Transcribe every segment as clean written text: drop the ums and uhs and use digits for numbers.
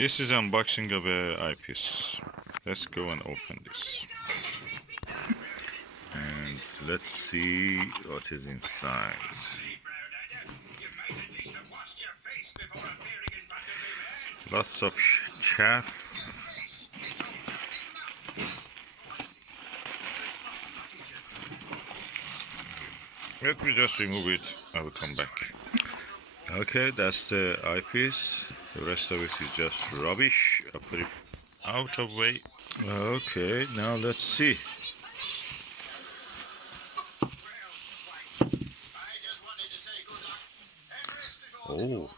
This is unboxing of a eyepiece. Let's go and open this. And let's see what is inside. Lots of chaff. Let me just remove it. I will come back. Okay, that's the eyepiece. The rest of it is just rubbish. I'll put it out of way. Okay, now let's see. Oh,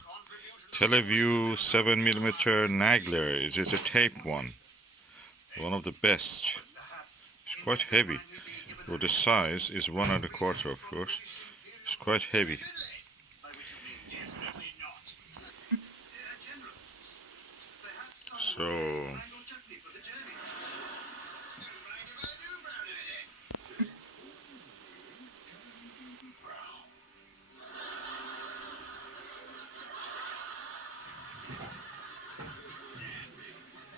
Televue 7mm Nagler. It is a tape one of the best. It's quite heavy. For the size is 1¼ of course. It's quite heavy. So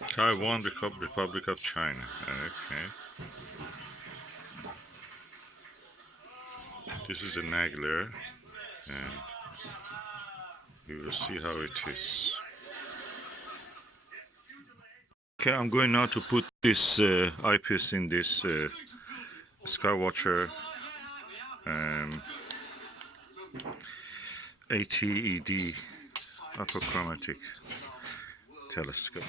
Taiwan, Republic of China. Okay. This is a Nagler, and we will see how it is. Okay, I'm going now to put this eyepiece in this Skywatcher ATED apochromatic telescope.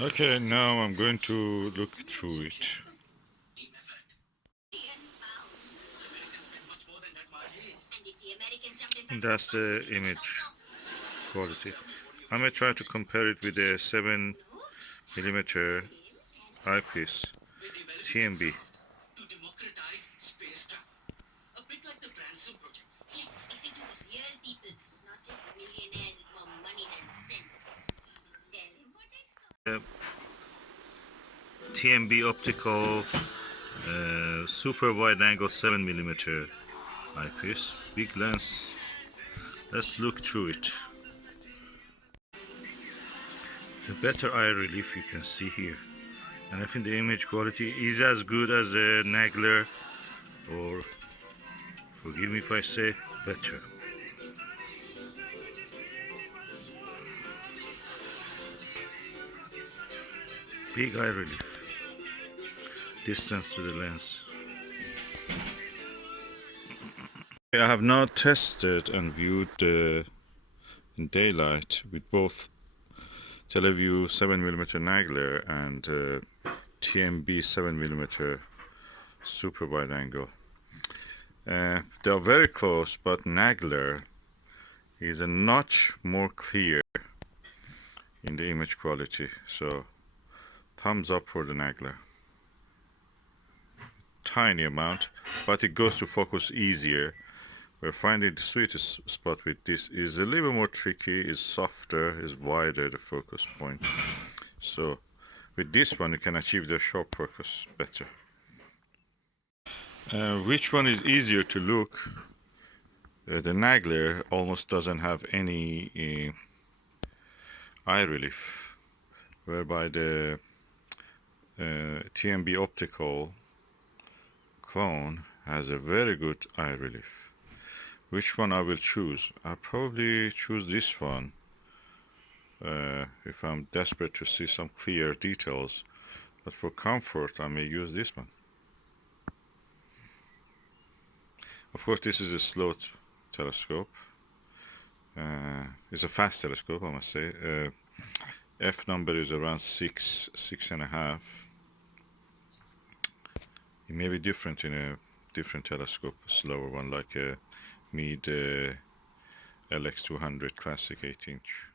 Okay, now I'm going to look through it. That's the image quality. I'm going to try to compare it with a 7mm eyepiece TMB. TMB optical super wide angle 7mm eyepiece, big lens. Let's look through it. The better eye relief you can see here, and I think the image quality is as good as a Nagler, or forgive me if I say better. Big eye relief, distance to the lens. I have now tested and viewed in daylight with both Televue 7mm Nagler and TMB 7mm super wide angle. They are very close, but Nagler is a notch more clear in the image quality, so thumbs up for the Nagler. Tiny amount, but it goes to focus easier. We're finding the sweetest spot with this is a little more tricky, is softer, is wider the focus point. So with this one you can achieve the sharp focus better. Which one is easier to look? The Nagler almost doesn't have any eye relief, whereby the TMB optical clone has a very good eye relief. Which one I will choose? I'll probably choose this one if I'm desperate to see some clear details, but for comfort I may use this one. Of course this is a slow telescope. It's a fast telescope, I must say. F number is around 6.5. It may be different in a different telescope, a slower one like a Meade LX200 classic 8-inch.